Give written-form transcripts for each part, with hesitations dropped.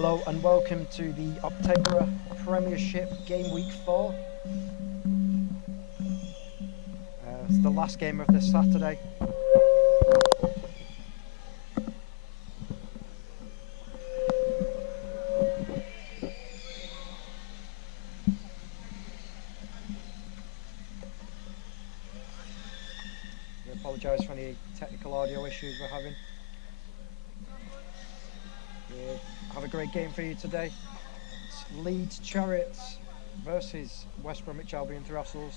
Hello and welcome to the Optegra Premiership Game Week 4. It's the last game of this Saturday. We apologise for any technical audio issues we're having. We have a great game for you today. It's Leeds Chariots versus West Bromwich Albion Throstles.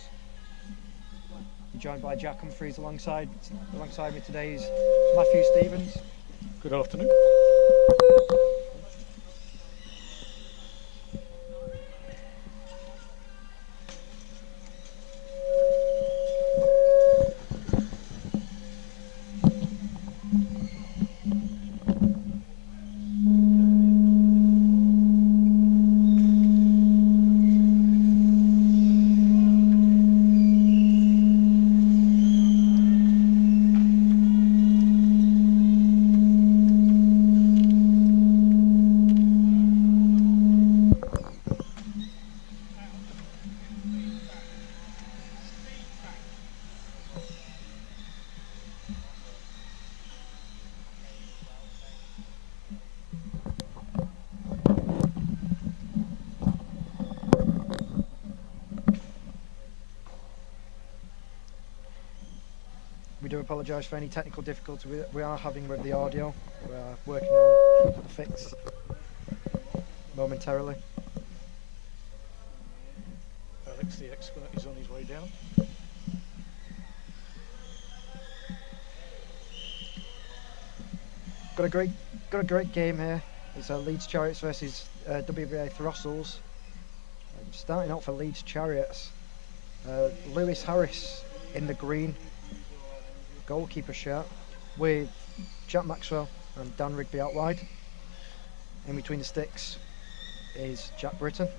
I'm joined by Jack Humphreys alongside me today is Matthew Stevens. Good afternoon. We do apologise for any technical difficulty we are having with the audio. We are working on the fix momentarily. Alex, the expert, is on his way down. Got a great game here. It's Leeds Chariots versus WBA Throstles. Starting out for Leeds Chariots, Lewis Harris in the green, goalkeeper shirt, with Jack Maxwell and Dan Rigby out wide. In between the sticks is Jack Britton.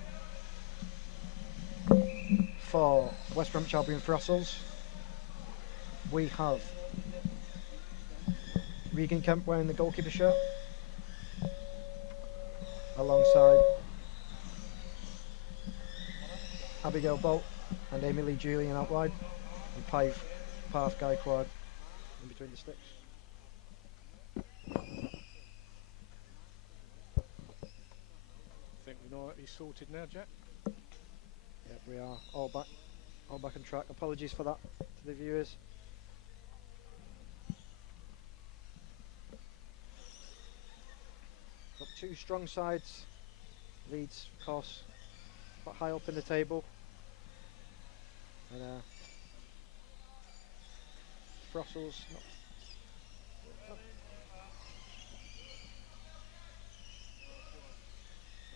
For West Bromwich Albion Throstles, we have Regan Kemp wearing the goalkeeper shirt, alongside Abigail Bolt and Amy Lee Julian out wide, and Parth Gaikwad in between the sticks. I think we know what he's sorted now, Jack. Yeah, we are all back on track. Apologies for that to the viewers. Got two strong sides. Leeds, of course, quite high up in the table, and Throstles not.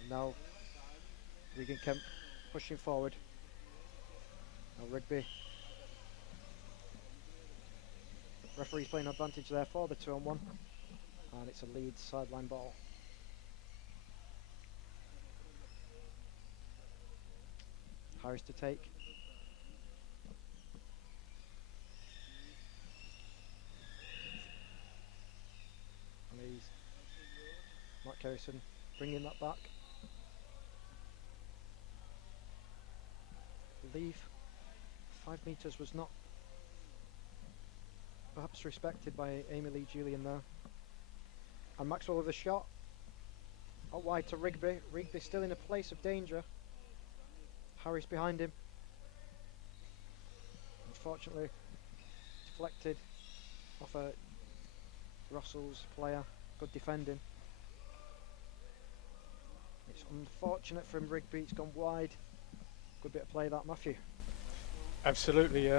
And now Regan Kemp pushing forward. Now Rigby. Referee's playing advantage there for the 2-on-1, and it's a Leeds sideline ball. Harris to take. And he's Mark Kerrison bringing that back. I believe 5 metres was not perhaps respected by Amy Lee Julian there. And Maxwell with a shot. Out wide to Rigby. Rigby still in a place of danger. Harris behind him. Unfortunately, deflected off a Russell's player. Good defending. It's unfortunate from Rigby, it's gone wide. Good bit of play that, Matthew. Absolutely,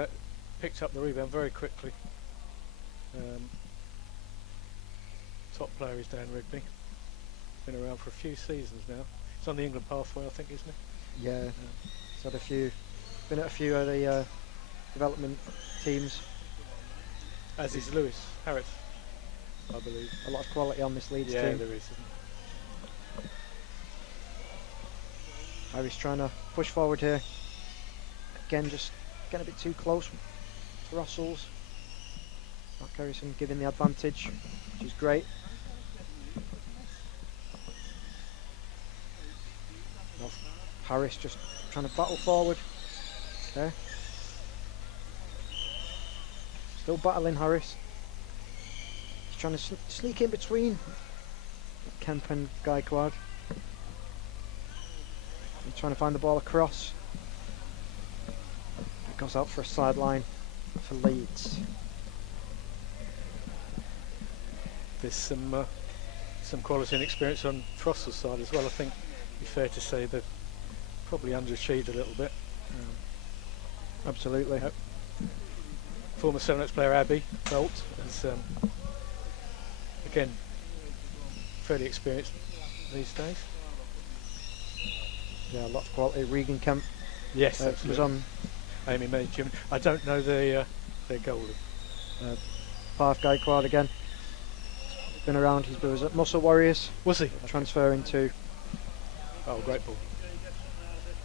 picked up the rebound very quickly. Top player is Dan Rigby. Been around for a few seasons now. He's on the England pathway, I think, isn't he? Yeah, he's had been at a few of the development teams. As is Lewis Harris, I believe. A lot of quality on this Leeds team. Yeah, there is. Harris trying to push forward here. Again, just getting a bit too close to Russell's. Mark Kerrison giving the advantage, which is great. Now Harris just trying to battle forward. Okay. Still battling Harris. He's trying to sneak in between Kemp and Gaikwad. He's trying to find the ball across. It goes out for a sideline for Leeds. There's some quality and experience on Throstles' side as well. I think it'd be fair to say they've probably underachieved a little bit. Absolutely. Yep. Former Sevenoaks player Abby Bolt is again fairly experienced these days. Yeah, lots of quality. Regan Kemp Yes, was on. Amy May Jim. I don't know their goalie. Parth Gaikwad again. Been around. He was at Muscle Warriors. Was he? Transferring to. Oh, great ball.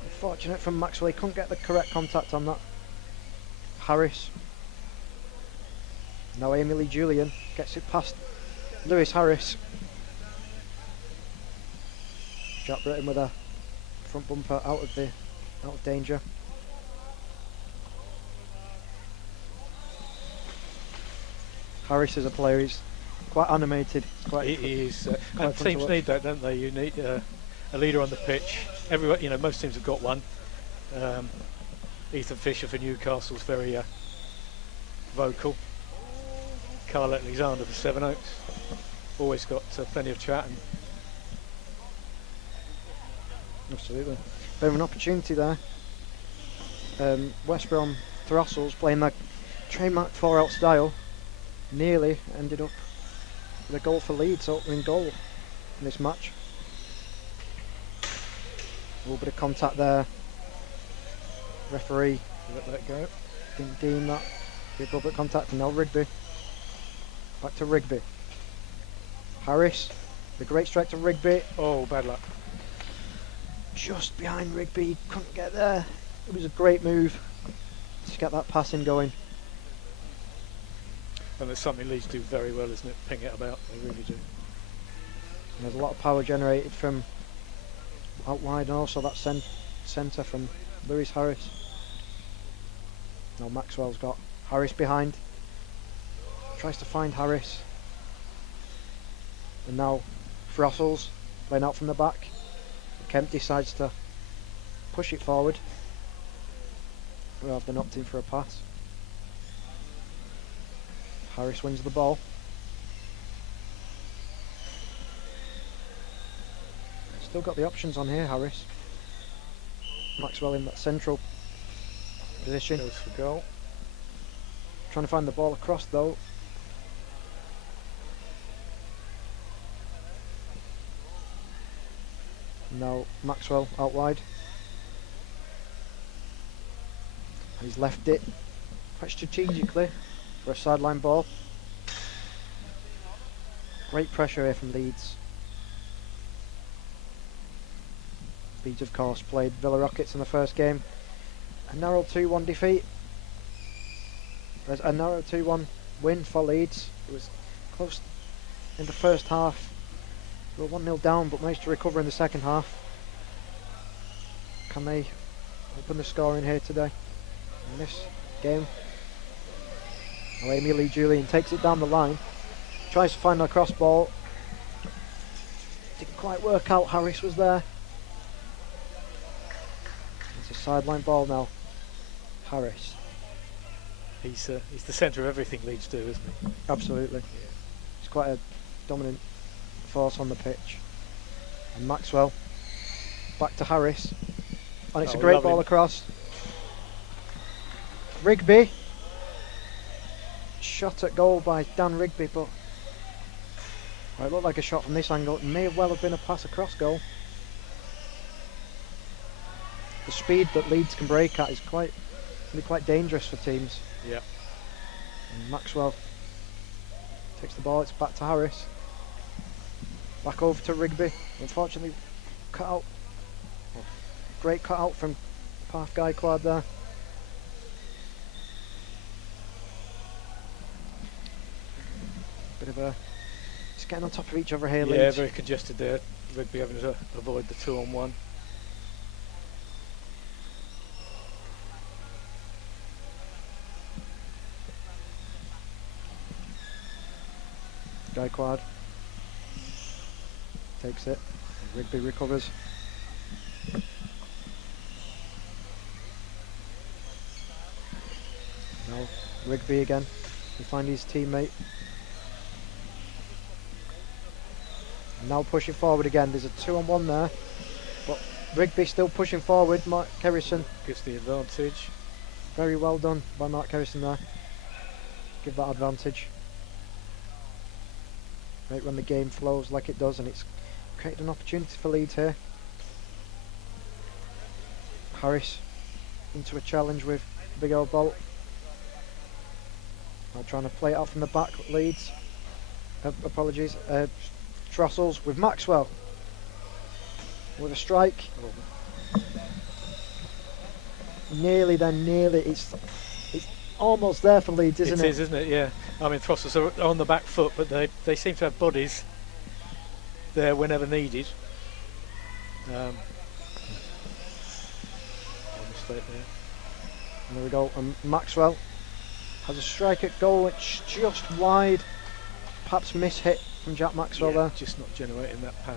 Unfortunate from Maxwell. He couldn't get the correct contact on that. Harris. Now Amy Lee Julian gets it past Lewis Harris. Jack Britton with a front bumper out of danger. Harris is a player. He's quite animated. He is, quite and fun to teams watch. need that, don't they? You need a leader on the pitch. Everyone, most teams have got one. Ethan Fisher for Newcastle's very vocal. Carl Alexander for Sevenoaks, always got plenty of chat. And Absolutely. Bit of an opportunity there. West Brom Throstles playing that trademark 4-out style. Nearly ended up with a goal for Leeds, opening goal in this match. A little bit of contact there. Referee let that go. didn't deem that be a little bit of contact, and now Rigby. Back to Rigby. Harris, the great strike to Rigby. Oh, bad luck. Just behind Rigby, couldn't get there. It was a great move to get that passing going. And it's something Leeds do very well, isn't it? Ping it about, they really do. And there's a lot of power generated from out wide, and also that centre from Lewis Harris. Now Maxwell's got Harris behind. Tries to find Harris. And now Throstles playing out from the back. Kemp decides to push it forward rather than opting for a pass. Harris wins the ball. Still got the options on here, Harris. Maxwell in that central position. Goes for goal. Trying to find the ball across though. Now Maxwell out wide. And he's left it quite strategically for a sideline ball. Great pressure here from Leeds. Leeds of course played Villa Rockets in the first game. A narrow 2-1 defeat. There's a narrow 2-1 win for Leeds. It was close in the first half. They were 1-0 down but managed to recover in the second half. Can they open the scoring here today in this game? Well, Amy Lee Julian takes it down the line. Tries to find a cross ball. Didn't quite work out. Harris was there. It's a sideline ball now. Harris. He's the centre of everything Leeds do, isn't he? Absolutely. Yeah. He's quite a dominant force on the pitch. And Maxwell back to Harris. And it's a great ball across. Rigby. Shot at goal by Dan Rigby, but it looked like a shot from this angle. It may well have been a pass across goal. The speed that Leeds can break at is quite dangerous for teams. Yeah. And Maxwell takes the ball. It's back to Harris. Back over to Rigby. Unfortunately, cut out. Great cut out from Parth Gaikwad there. Bit of a just getting on top of each other here. Yeah, Leeds. very congested there. Rigby having to avoid the 2-on-1. Gaikwad takes it. Rigby recovers. Now Rigby again. We find his teammate. Now pushing forward again. There's a 2-on-1 there, but Rigby still pushing forward. Mark Kerrison Gives the advantage. very well done by Mark Kerrison there. Give that advantage. Right when the game flows like it does, and it's created an opportunity for Leeds here. Harris into a challenge with Big Old Bolt. Now trying to play it out from the back, Leeds. Apologies. Throstles with Maxwell. With a strike. Nearly then, nearly. It's almost there for Leeds, isn't it? It is, isn't it? Yeah. I mean, Throstles are on the back foot, but they seem to have bodies there whenever needed. Mistake there. And there we go. And Maxwell has a strike at goal. It's just wide. Perhaps miss hit from Jack Maxwell there. Just not generating that power.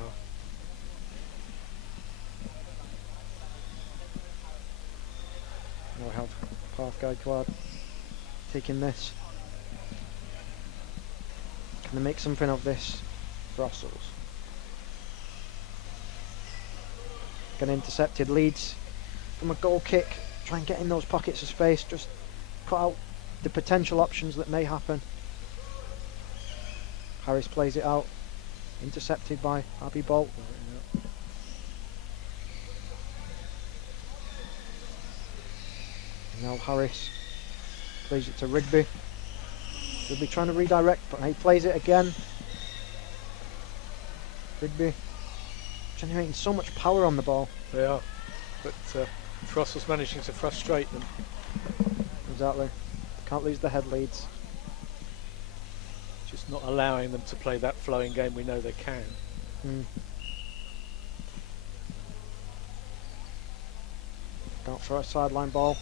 Now we have Parth Gaikwad taking this. Can they make something of this? Throstles. Getting intercepted. Leeds from a goal kick. Try and get in those pockets of space. Just cut out the potential options that may happen. Harris plays it out. Intercepted by Abby Bolt. Now Harris plays it to Rigby. Rigby trying to redirect, but he plays it again. Rigby generating so much power on the ball. They are, but Throstles managing to frustrate them. Exactly. Can't lose the head, Leeds. Just not allowing them to play that flowing game we know they can. Out for a sideline ball.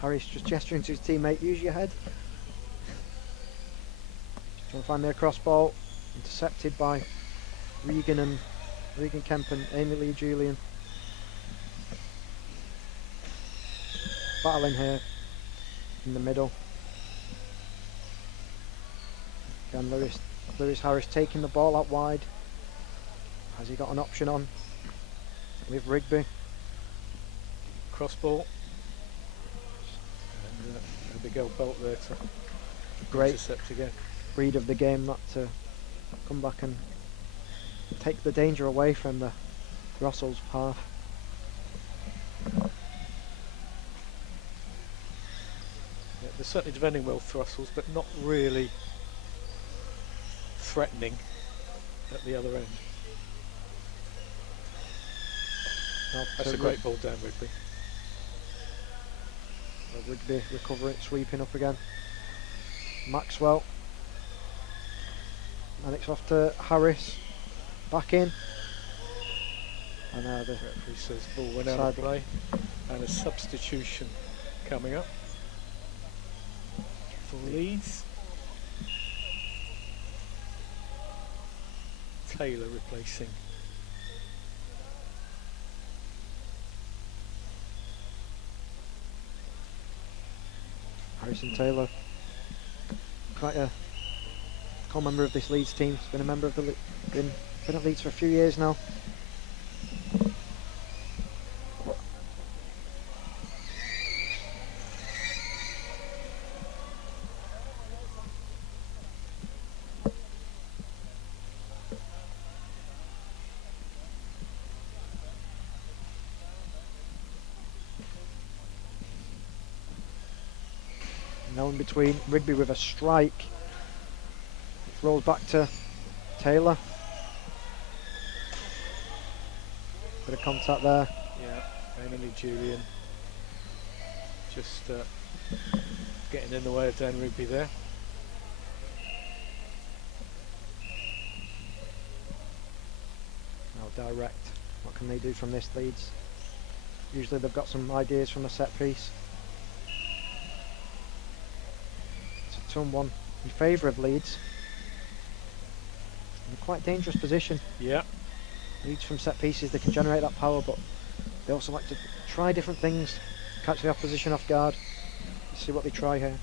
Harris just gesturing to his teammate, use your head. Trying to find their cross ball. Intercepted by Regan Kemp and Amy Lee Julian. Battling here in the middle. Again, Lewis Harris taking the ball out wide. Has he got an option on with Rigby? Cross ball. And a big old Bolt there to Great intercept again. read of the game not to come back and take the danger away from the Throstles path. Yeah, they're certainly defending well, Throstles, but not really threatening at the other end. That's a great ball down, Rigby. Rigby recovering, sweeping up again. Maxwell. And it's off to Harris. Back in. And now the Referee says ball went out of play. And a substitution coming up for Leeds. Taylor replacing Harrison Taylor. Quite a common member of this Leeds team. He's been a member of the been at Leeds for a few years now. Now in between, Rigby with a strike. It rolls back to Taylor. Bit of contact there. Yeah, Emily Julian just getting in the way of Dan Rigby there. Now direct. What can they do from this, Leeds? Usually they've got some ideas from a set piece. It's 2-1 in favour of Leeds. In a quite dangerous position. Yeah. Leeds from set pieces, they can generate that power, but they also like to try different things, catch the opposition off guard. Let's see what they try here.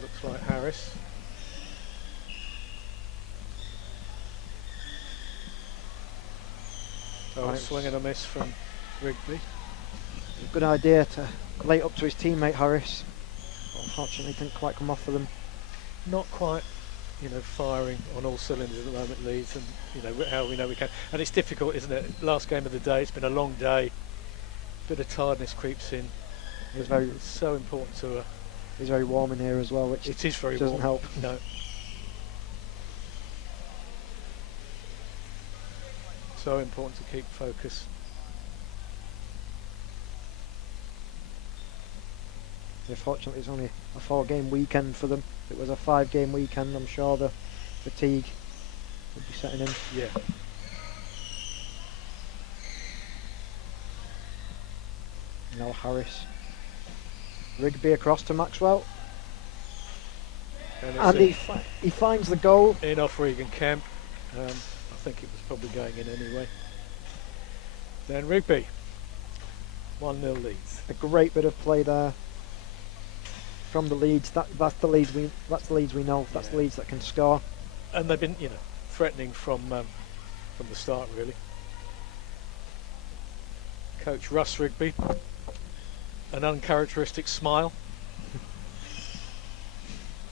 Looks like Harris. Oh, a swing and a miss from Rigby. Good idea to lay it up to his teammate Harris. But unfortunately, didn't quite come off for them. Not quite, firing on all cylinders at the moment, Leeds, and how we know we can. And it's difficult, isn't it? Last game of the day. It's been a long day. Bit of tiredness creeps in. It's so important to her. It's very warm in here as well, which it is very doesn't warm. help. No. So important to keep focus. Yeah, fortunately, it's only a 4-game weekend for them. If it was a 5-game weekend, I'm sure the fatigue would be setting in. Yeah. Now Harris. Rigby across to Maxwell. And he finds the goal. In off Regan Kemp. I think it was probably going in anyway. Then Rigby. 1-0 Leeds. A great bit of play there from the Leeds. That's the Leeds we know. That's the Leeds that can score. And they've been, threatening from the start, really. Coach Russ Rigby, an uncharacteristic smile.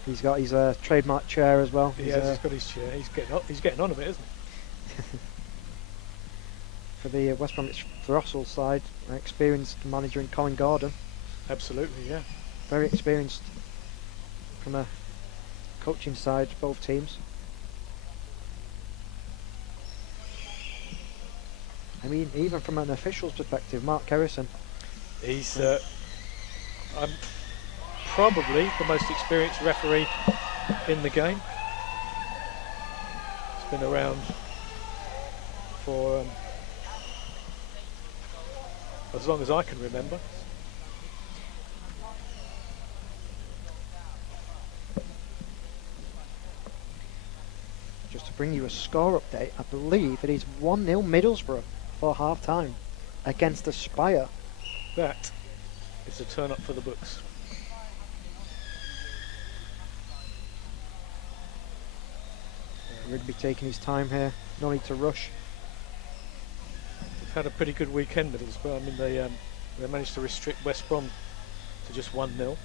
He's got his trademark chair as well. He's got his chair. He's getting on a bit, isn't he? For the West Bromwich Throstles side, an experienced manager in Colin Gordon. Absolutely, yeah. Very experienced from a coaching side, both teams. I mean, even from an official's perspective, Mark Kerrison. He's probably the most experienced referee in the game. He's been around for as long as I can remember. Just to bring you a score update, I believe it is 1-0 Middlesbrough for half time against Aspire. That is a turn up for the books. Rigby taking his time here, no need to rush. They've had a pretty good weekend, Middlesbrough. I mean, they managed to restrict West Brom to just 1-0.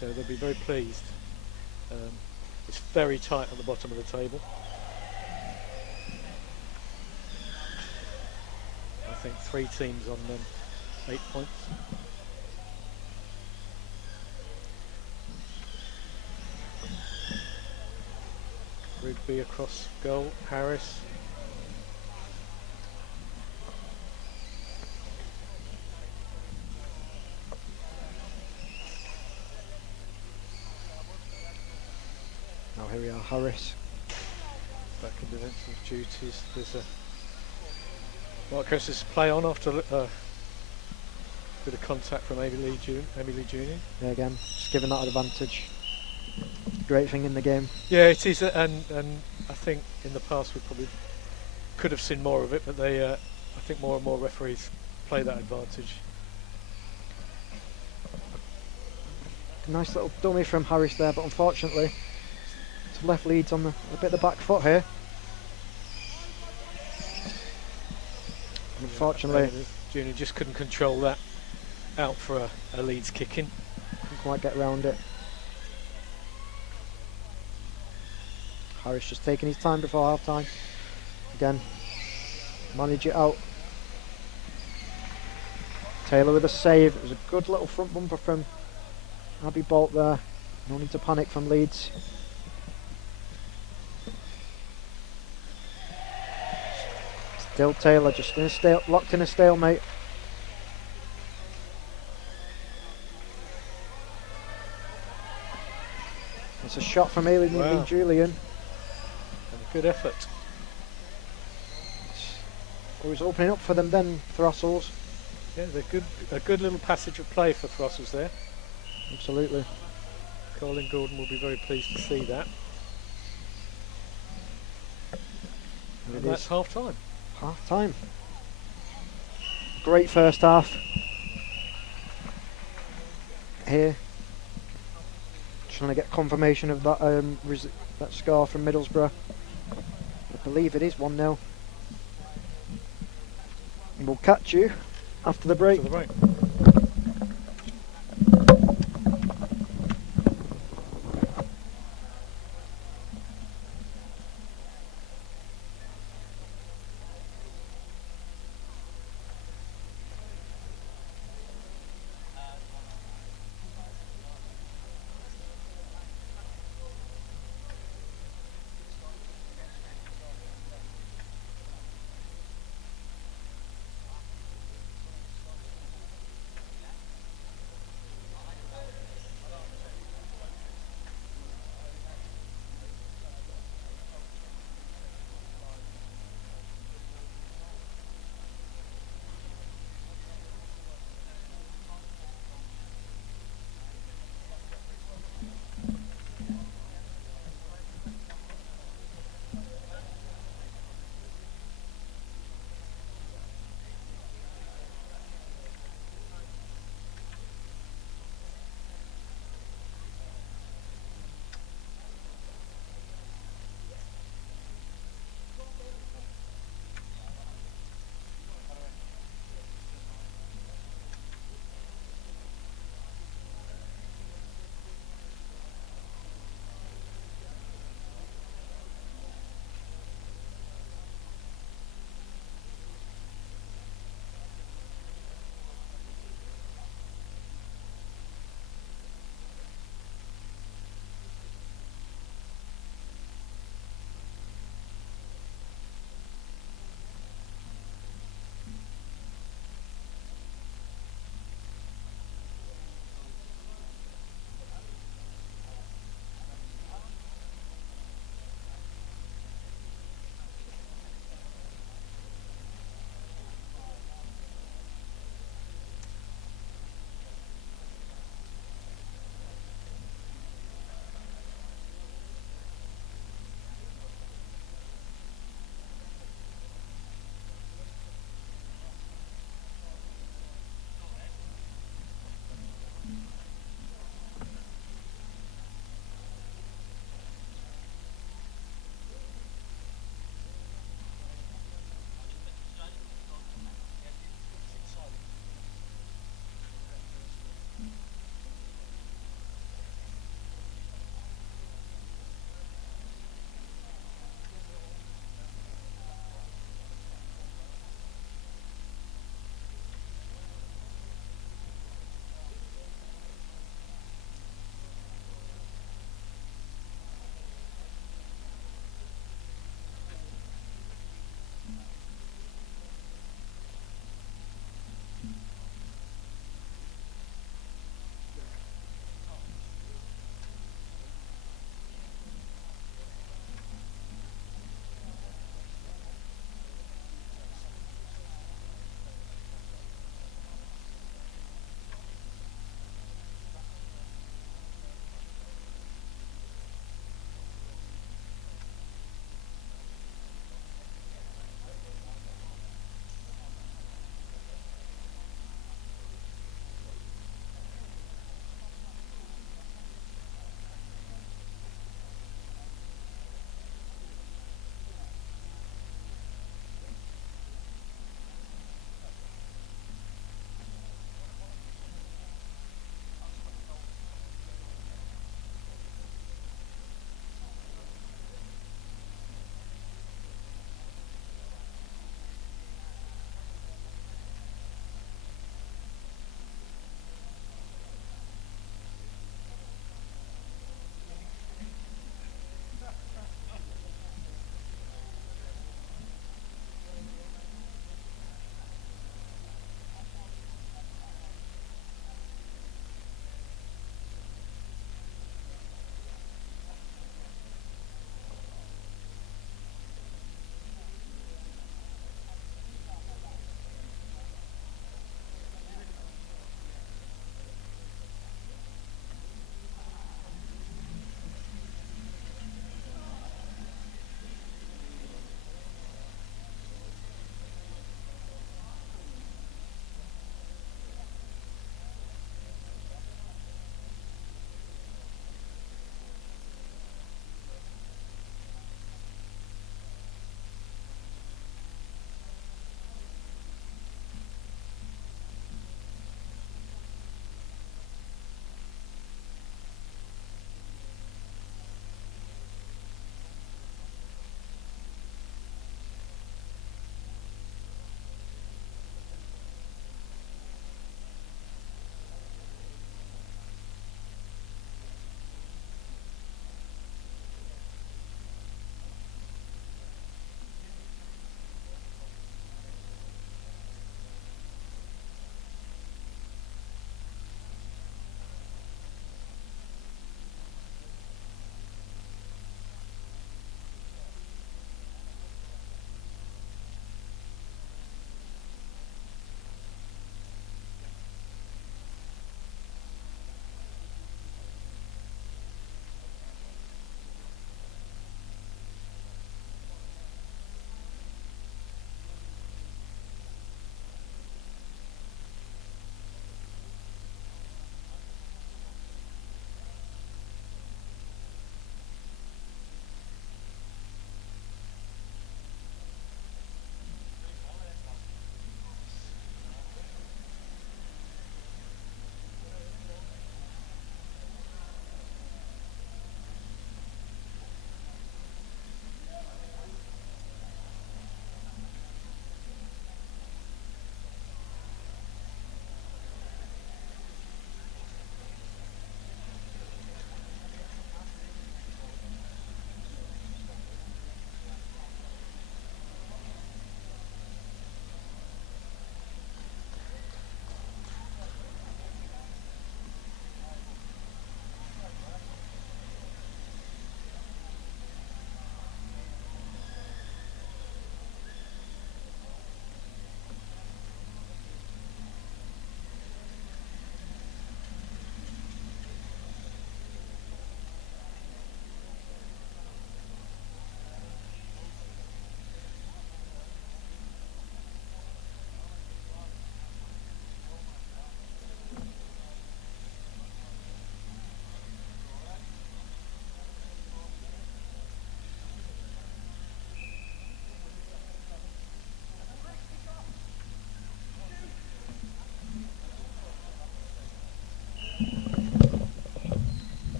So they'll be very pleased. It's very tight at the bottom of the table. I think 3 teams on 8 points. Rigby across goal, Harris. Now here we are, Harris. Back in defensive duties. There's a Mark Harris's play on after a bit of contact from Amy Lee Junior. Yeah, again, just giving that advantage. Great thing in the game. Yeah, it is, and I think in the past we probably could have seen more of it, but I think more and more referees play that advantage. Nice little dummy from Harris there, but unfortunately, it's left Leeds on a bit of the back foot here. Unfortunately, Junior just couldn't control that out for a Leeds kick-in. Couldn't quite get around it. Harris just taking his time before half time. Again, manage it out. Taylor with a save. It was a good little front bumper from Abby Bolt there. No need to panic from Leeds. Still Taylor just locked in a stalemate. It's a shot from Aileen Wow. Julian. And a good effort. It was opening up for them then, Throstles. Yeah, a good little passage of play for Throstles there. Absolutely. Colin Gordon will be very pleased to see that. And that's half time. Half time. Great first half here. Trying to get confirmation of that that score from Middlesbrough. I believe it is 1-0. And we'll catch you after the break. After the break.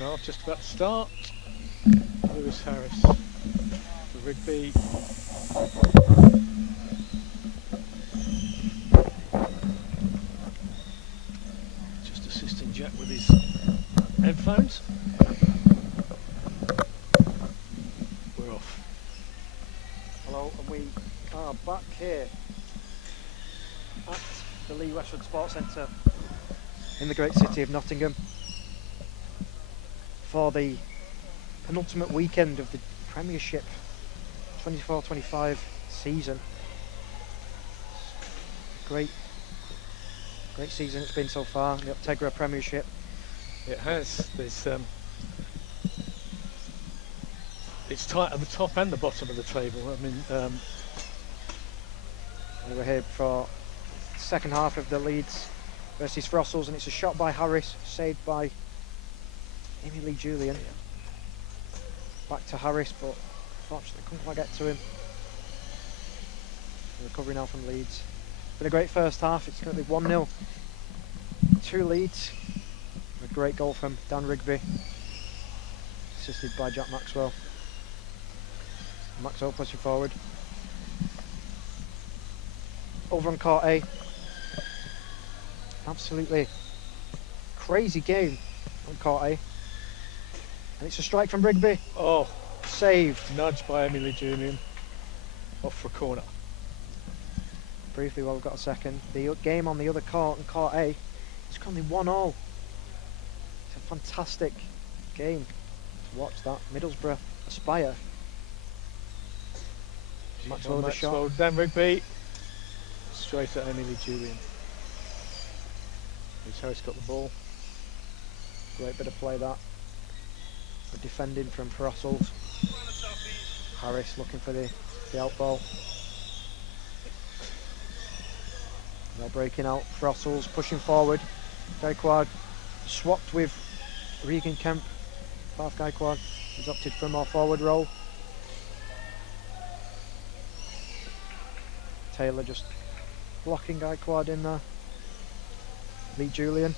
Second half just about to start. Lewis Harris for Rigby. Just assisting Jack with his headphones. We're off. Hello, and we are back here at the Lee Westwood Sports Centre in the great city of Nottingham for the penultimate weekend of the Premiership 24-25 season. Great season it's been so far, the Optegra Premiership. It has. There's it's tight at the top and the bottom of the table. I mean, we're here for the second half of the Leeds versus Throstles, and it's a shot by Harris, saved by Lee Julian. Back to Harris, but unfortunately couldn't quite get to him. Recovery now from Leeds. Been a great first half. It's currently 1-0 to Leeds. A great goal from Dan Rigby, assisted by Jack Maxwell. Maxwell pushing forward. Over on court A. Absolutely crazy game on court A. And it's a strike from Rigby. oh, Saved. nudged by Lee Julian. Off for a corner. Briefly while we've got a second. The game on the other court, on court A, is currently 1-1. It's a fantastic game to watch that. Middlesbrough Aspire. Maxwell with a shot. Dan Rigby. Straight at Lee Julian. Leeds Harris got the ball. Great bit of play that. The defending from Throstles. Harris looking for the out ball. Now breaking out. Throstles pushing forward. Gaikwad swapped with Regan Kemp. Bath Gaikwad has opted for a more forward role. Taylor just blocking Gaikwad in there. Lee Julian.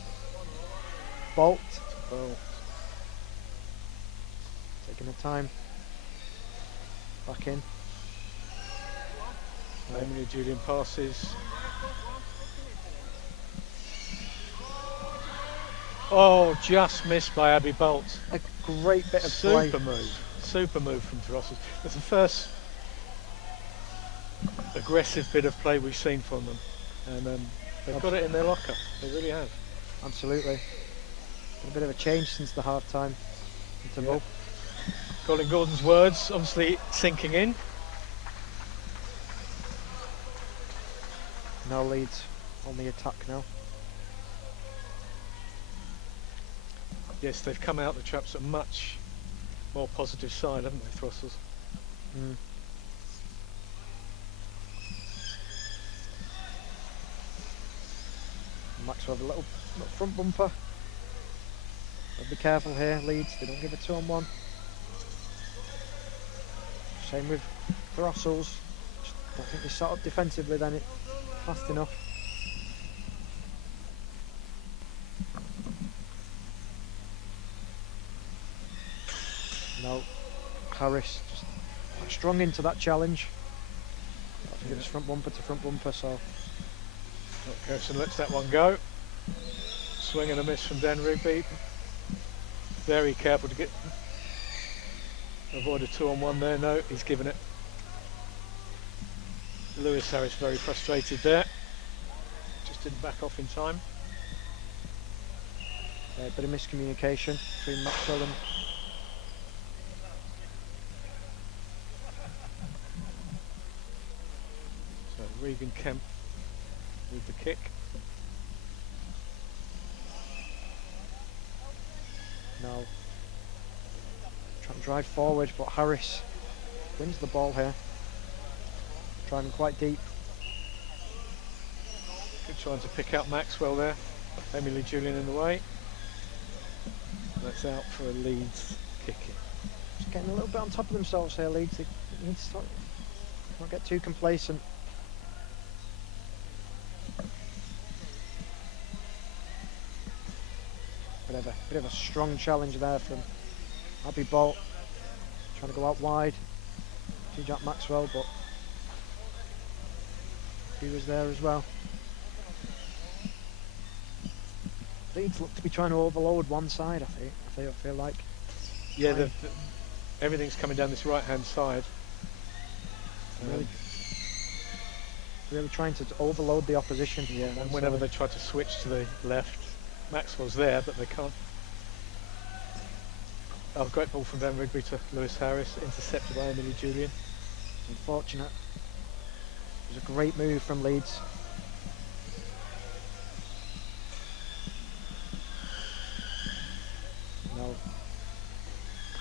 Bolt. Oh, Taking the time. Back in. Lee Julian passes. Oh, just missed by Abby Bolt. A great bit of play. Super move from Throstles. It's the first aggressive bit of play we've seen from them, and they've got it in their locker. They really have. Absolutely. A bit of a change since the half-time interval. Yeah. Colin Gordon's words obviously sinking in. Now Leeds on the attack now. Yes, they've come out the traps a much more positive side, haven't they, Throstles? Mm. Maxwell with a little front bumper. But be careful here, Leeds. They don't give a 2-on-1. Same with Throstles. Just don't think they set up defensively then fast enough. No, Harris just quite strong into that challenge. I think it's front bumper to front bumper, so. Gerson lets that one go. Swing and a miss from Dan Rigby. Very careful to avoid a 2-on-1 there. No, he's given it. Lewis Harris very frustrated there. Just didn't back off in time. A bit of miscommunication between Maxwell and Regan Kemp with the kick. now trying to drive forward, but Harris wins the ball here. Driving quite deep. Good trying to pick out Maxwell there. Lee Julian in the way. That's out for a Leeds kick-in. Just getting a little bit on top of themselves here, Leeds. They need to start, not get too complacent. But bit of a strong challenge there from Abby Bolt, trying to go out wide to Jack Maxwell, but he was there as well. Leeds look to be trying to overload one side, I feel like. Yeah, everything's coming down this right-hand side. Really trying to overload the opposition. Yeah, and whenever they try to switch to the left, Maxwell's there, but they can't. Oh, great ball from Dan Rigby to Lewis Harris, intercepted by Emily Julian. Unfortunate. It was a great move from Leeds. Now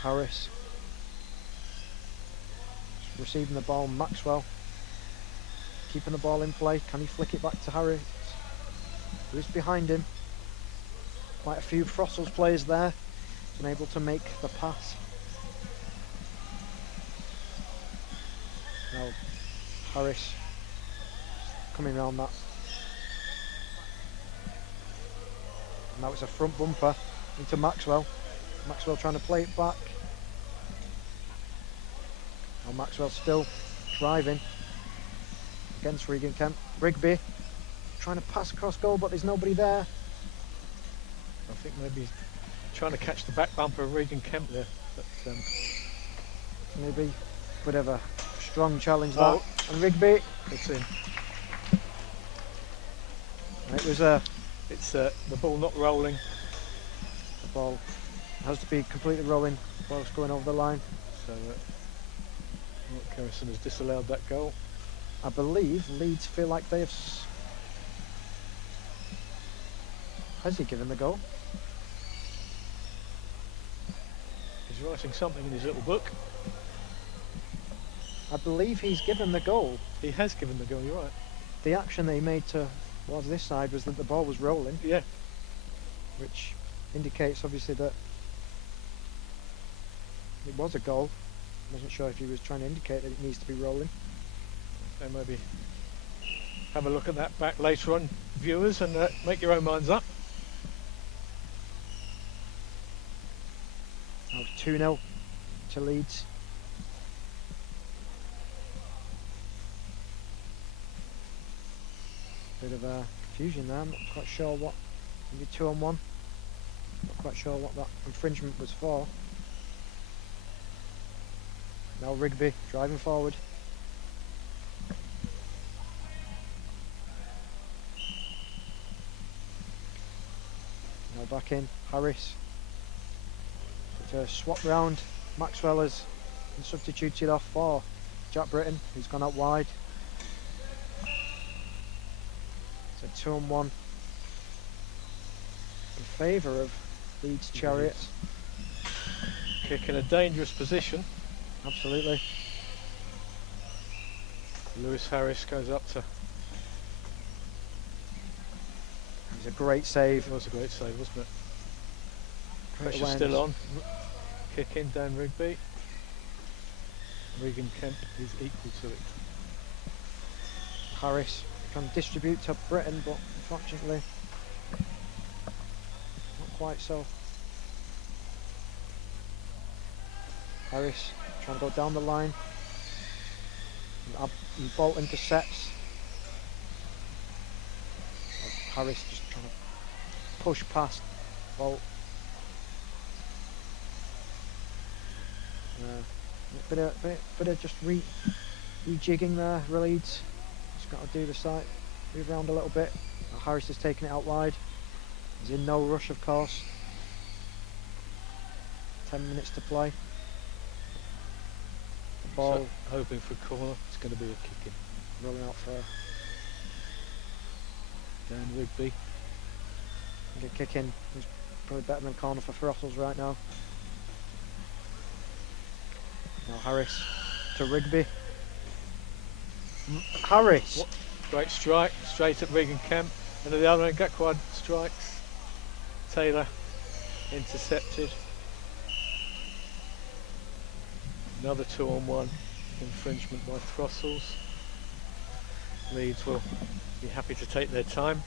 Harris receiving the ball. Maxwell keeping the ball in play. Can he flick it back to Harris? Who's behind him? Quite a few Throstles players there, unable to make the pass. Now Harris coming around that. And that was a front bumper into Maxwell. Maxwell trying to play it back. Now Maxwell still driving against Regan Kemp. Rigby trying to pass across goal, but there's nobody there. I think maybe he's trying to catch the back bumper of Regan Kemp there. But, maybe a bit of a strong challenge that. And Rigby, it's in. it was It's the ball not rolling. the ball has to be completely rolling while it's going over the line. So Mark Kerrison has disallowed that goal. I believe Leeds feel like they have. Has he given the goal? He's writing something in his little book. I believe he's given the goal. He has given the goal, you're right. The action that he made towards this side was that the ball was rolling, Yeah. which indicates obviously that it was a goal. I wasn't sure if he was trying to indicate that it needs to be rolling. So maybe have a look at that back later on, viewers, and make your own minds up. That was 2-0 to Leeds. Bit of a confusion there. I'm not quite sure what. Maybe 2-on-1. Not quite sure what that infringement was for. Now Rigby driving forward. Now back in. Harris. To swap round. Maxwell has been substituted off for Jack Britton, who's gone out wide. It's a 2-on-1 in favour of Leeds Chariots. Kick in a dangerous position. Absolutely. Lewis Harris goes up to. It was a great save. It was a great save, wasn't it? Great Pressure's awareness. still on. Kick in, Dan Rigby. Regan Kemp is equal to it. Harris trying to distribute to Britton, but unfortunately not quite so. Harris trying to go down the line. And Bolt intercepts. Harris just trying to push past Bolt. Bit of just rejigging there, Leeds. Just got to do the side, move around a little bit. Harris is taking it out wide. He's in no rush, of course. 10 minutes to play. The ball So, hoping for a corner. It's going to be a kick in. rolling out for Dan Rigby. a kick in. He's probably better than corner for Throstles right now. Now Harris to Rigby. Harris! What? Great strike, straight at Regan Kemp. And at the other end, Gakwad strikes. Taylor intercepted. Another 2-on-1 infringement by Throstles. Leeds will be happy to take their time.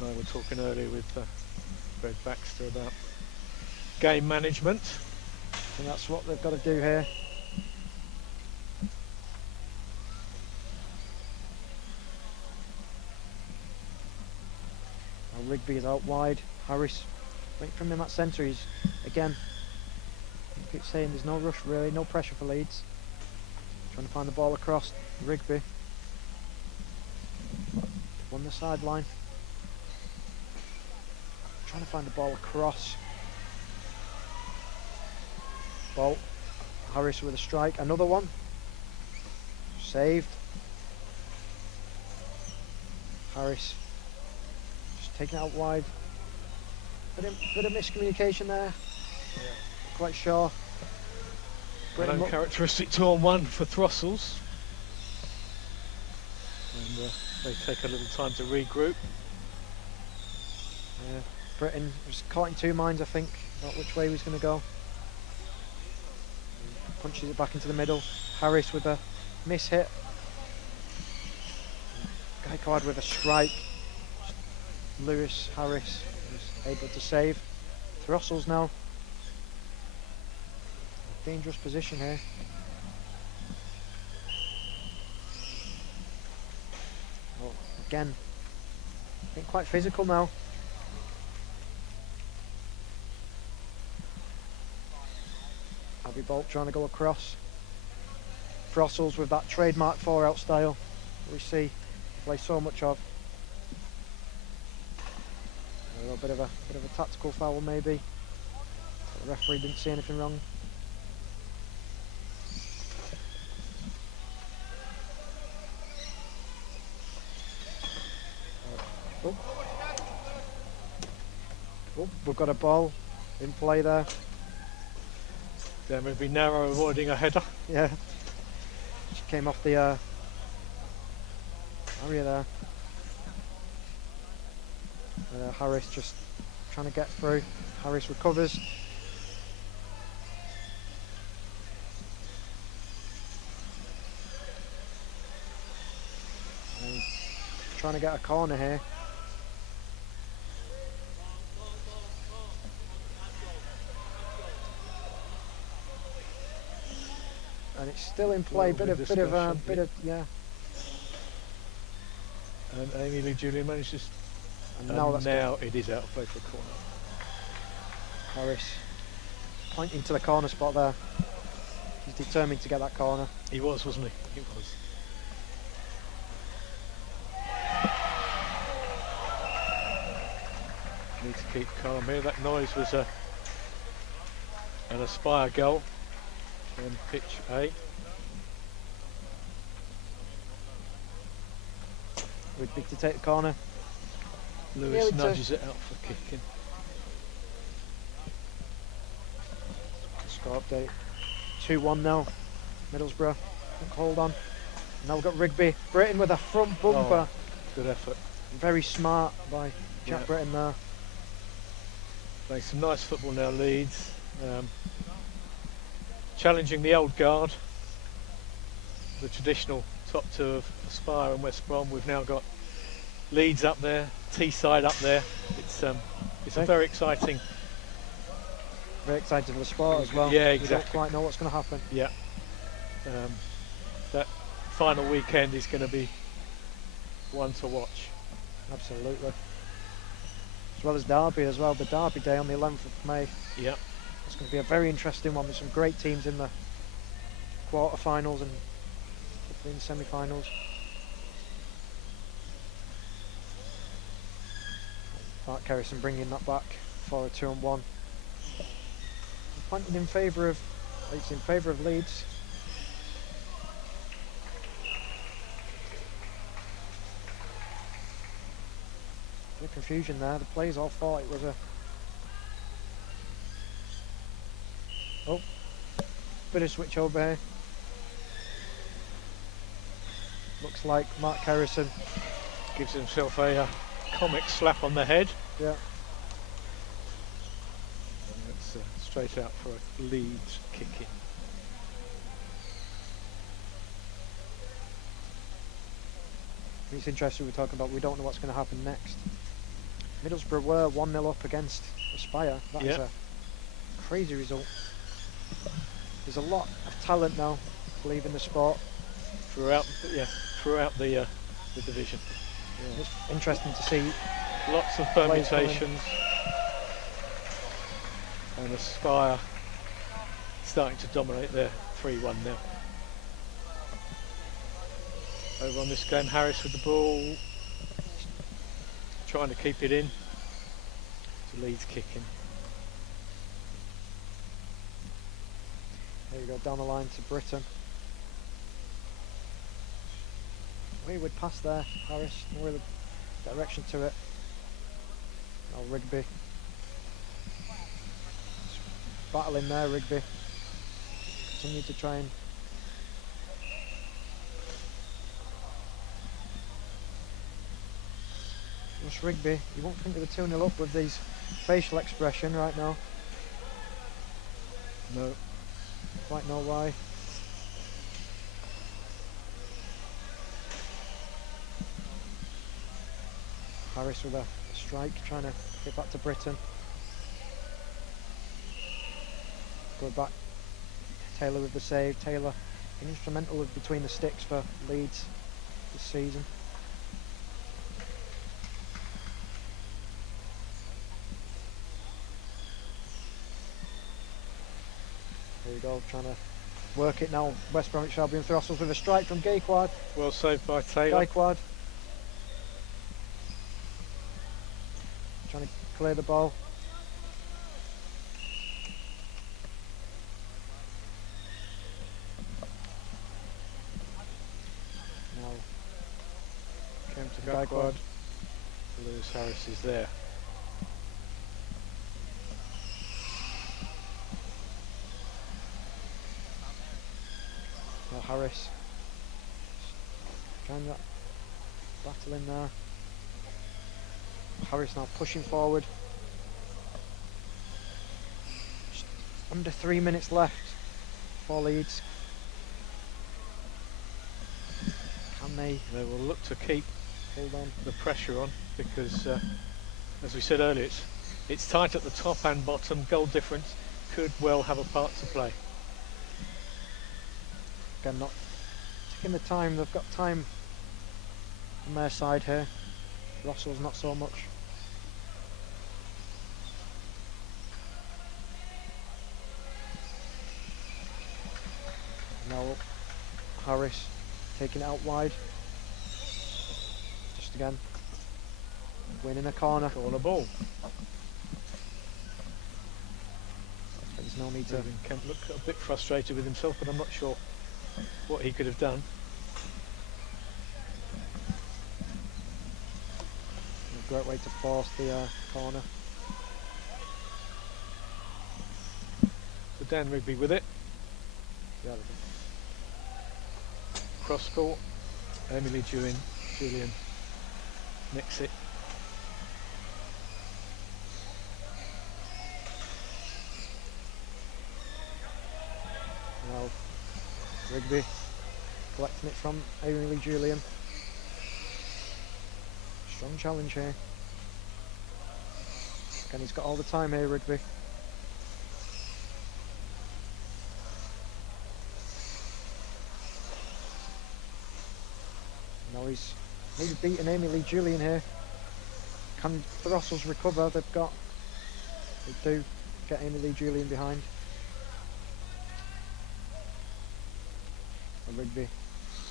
and I were talking earlier with Greg Baxter about game management. And that's what they've got to do here. Now Rigby is out wide. Harris waiting from him at centre. He's again, I keep saying there's no rush really, no pressure for Leeds. Trying to find the ball across. Rigby on the sideline. Trying to find the ball across. Ball. Harris with a strike. Another one. Saved. Harris just taking it out wide. Bit of miscommunication there. Yeah. Quite sure. An uncharacteristic 2-on-1 for Throstles. And they take a little time to regroup. Britton was caught in two minds, I think, about which way he was going to go. Punches it back into the middle. Harris with a miss hit. Gaikard with a strike. Lewis Harris was able to save. Throstles now. Dangerous position here. Oh, again, getting quite physical now. Abby Bolt trying to go across. Throstles with that trademark 4-out style we see play so much of. A little bit of a tactical foul maybe. The referee didn't see anything wrong. Oh, we've got a ball in play there. There may be narrow avoiding a header. Yeah. She came off the area there. Harris just trying to get through. Harris recovers. And trying to get a corner here. And it's still in play. Bit of yeah. And Amy Lee Julian manages. And now it is out of play for a corner. Harris pointing to the corner spot there. He's determined to get that corner. He was, wasn't he? He was. Need to keep calm here. That noise was an Aspire goal on pitch A. Rigby to take the corner. Lewis nudges it out for kicking. Score update. 2-1 now. Middlesbrough. Hold on. Now we've got Rigby. Britton with a front bumper. Oh, good effort. Very smart by Jack Britton there. Playing some nice football now, Leeds. Challenging the old guard. The traditional top two of Aspire and West Brom. We've now got Leeds up there, Teesside up there. It's a very exciting. Very exciting for the sport as well. Yeah, exactly. We don't quite know what's going to happen. Yeah. That final weekend is going to be one to watch. Absolutely. As well as Derby as well. The Derby day on the 11th of May. Yeah. It's going to be a very interesting one with some great teams in the quarter-finals and in the semi-finals. Mark Kerrison bringing that back for a 2-on-1. Pointing in favour of, it's in favour of Leeds. Bit of confusion there. The players all thought it was a. Oh, bit of switch over here. Looks like Mark Kerrison gives himself a comic slap on the head. Yeah. And it's straight out for a Leeds kick-in. It's interesting we're talking about, we don't know what's going to happen next. Middlesbrough were 1-0 up against Aspire. That is Yeah. a crazy result. There's a lot of talent now leaving the sport. throughout the division. Yeah. It's interesting to see. Lots of Players coming. permutations, and Aspire starting to dominate there, 3-1 now. Over on this game, Harris with the ball, trying to keep it in. So Leeds kicking. There you go, down the line to Britton. Wayward pass there, Harris, no real direction to it. Now Rigby. Battling there, Rigby. Continue to try and Rush Rigby. You won't think they were 2-0 up with these facial expression right now. No. Quite know why. Harris with a strike, trying to get back to Britton. Going back. Taylor with the save. Taylor instrumental with between the sticks for Leeds this season. There you go, trying to work it now. West Bromwich Albion Throstles with a strike from Gaikwad. Well saved by Taylor. Gaikwad. Trying to clear the ball. Now Came to Gaikwad. Lewis Harris is there. Now Harris. Trying that battle in there. Harris now pushing forward. Just under 3 minutes left for Leeds. Can they They will look to keep hold on? the pressure on because, as we said earlier, it's tight at the top and bottom. Goal difference could well have a part to play. Again, not taking the time. They've got time on their side here. Russell's not so much. Now Harris taking it out wide. Just again winning a corner. Corner ball. There's no need to. Kent looked a bit frustrated with himself, but I'm not sure what he could have done. A great way to force the corner. So Dan Rigby with it. Yeah, Cross court. Emily Julian nicks it. now Rigby collecting it from Emily Julian. Strong challenge here. Again, he's got all the time here, Rigby. Now he's maybe beaten Amy Lee Julian here. Can Throstles recover? They do get Amy Lee Julian behind. And Rigby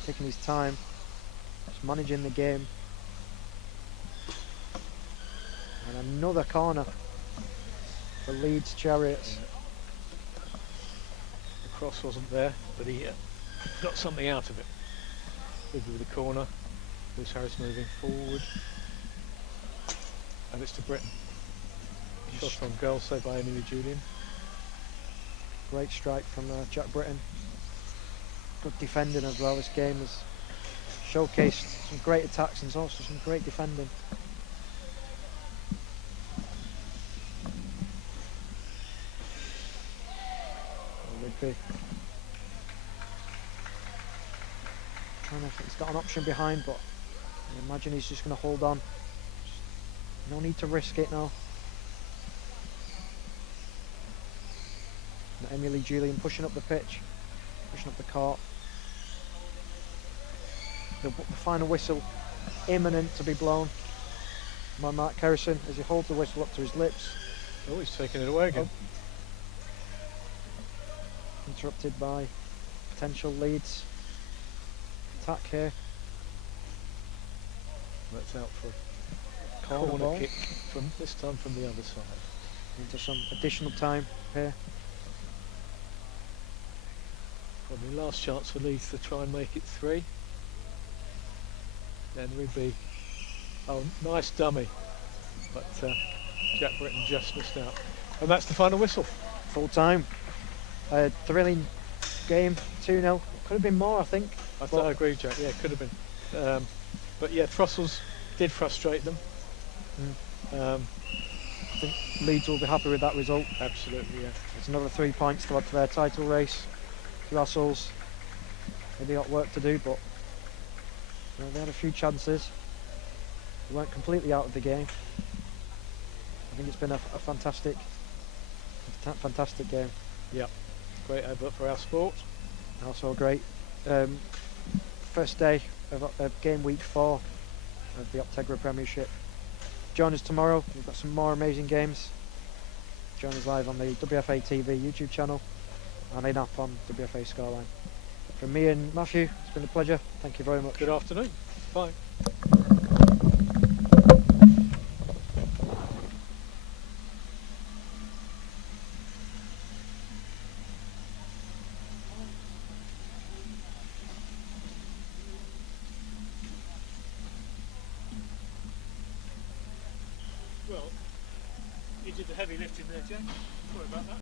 taking his time, just managing the game. And another corner for Leeds Chariots. The cross wasn't there, but he got something out of it. Rigby with the corner. Lewis Harris moving forward. And it's to Britton. Shot on goal, saved by Emily Julian. Great strike from Jack Britton. Good defending as well. This game has showcased some great attacks and also some great defending. Rigby. Trying to think he's got an option behind, but I imagine he's just going to hold on. Just No need to risk it now. And Emily Julian pushing up the pitch, pushing up the court. The final whistle imminent to be blown by Mark Kerrison as he holds the whistle up to his lips. Oh, he's taking it away again. Interrupted by potential Leeds attack here. That's out for a Corner ball. kick from this time from the other side. Into some additional time here. Probably last chance for Leeds to try and make it 3. Then Rigby. Oh, nice dummy. But Jack Britton just missed out. And that's the final whistle. Full time. Thrilling game, 2-0. Could have been more, I think. I agree, Jack. Yeah, it could have been. But yeah, Throstles did frustrate them. I think Leeds will be happy with that result. Absolutely, yeah. It's another 3 points to add to their title race. Throstles, maybe got work to do, but you know, they had a few chances. They weren't completely out of the game. I think it's been a fantastic game. Yeah, great advert for our sport. Also a great first day of game week 4 of the Optegra Premiership. Join us tomorrow. We've got some more amazing games. Join us live on the WFA TV YouTube channel and in app on WFA Scoreline. From me and Matthew, it's been a pleasure. Thank you very much. Good afternoon. Bye. Well, you did the heavy lifting there, Jack. Sorry about that.